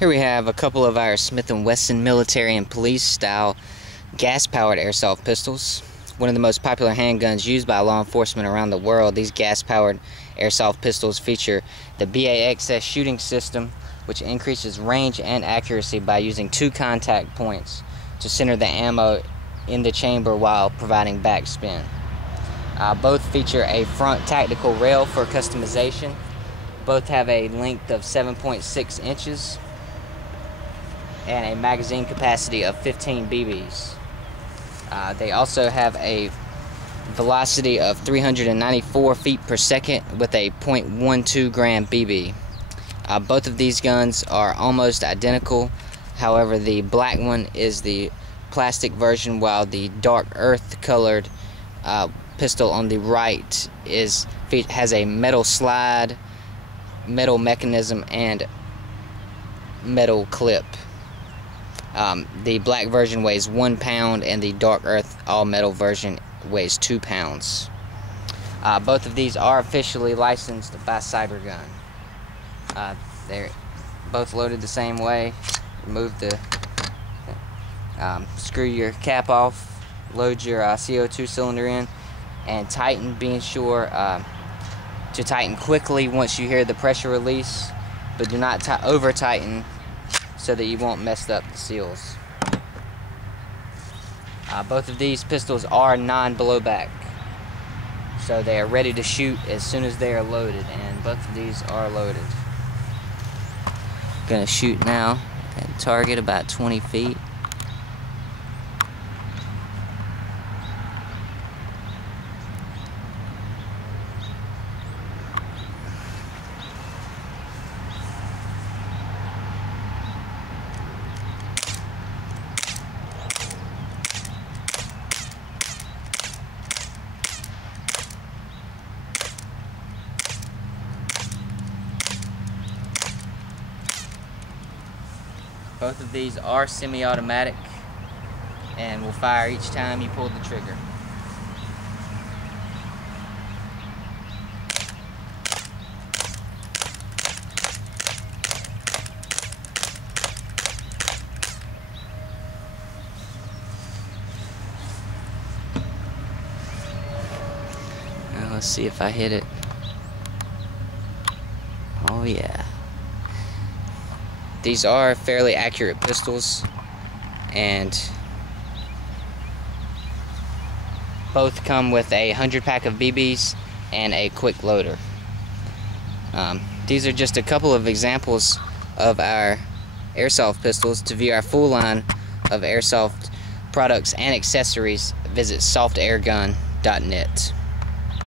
Here we have a couple of our Smith & Wesson military and police style gas-powered airsoft pistols. One of the most popular handguns used by law enforcement around the world. These gas-powered airsoft pistols feature the BAXS shooting system, which increases range and accuracy by using 2 contact points to center the ammo in the chamber while providing backspin. Both feature a front tactical rail for customization. Both have a length of 7.6 inches and a magazine capacity of 15 BBs. They also have a velocity of 394 feet per second with a .12 gram BB. Both of these guns are almost identical. However, the black one is the plastic version, while the dark earth colored pistol on the right has a metal slide, metal mechanism, and metal clip. The black version weighs 1 pound and the dark earth all metal version weighs 2 pounds. Both of these are officially licensed by Cybergun. They're both loaded the same way. Remove the screw your cap off, load your CO2 cylinder in, and tighten, being sure to tighten quickly once you hear the pressure release, but do not over tighten so that you won't mess up the seals. Both of these pistols are non-blowback, so they are ready to shoot as soon as they are loaded, and both of these are loaded. Gonna shoot now and target about 20 feet. Both of these are semi-automatic and will fire each time you pull the trigger. Now let's see if I hit it. Oh yeah. These are fairly accurate pistols, and both come with a 100 pack of BBs and a quick loader. These are just a couple of examples of our airsoft pistols. To view our full line of airsoft products and accessories, visit softairgun.net.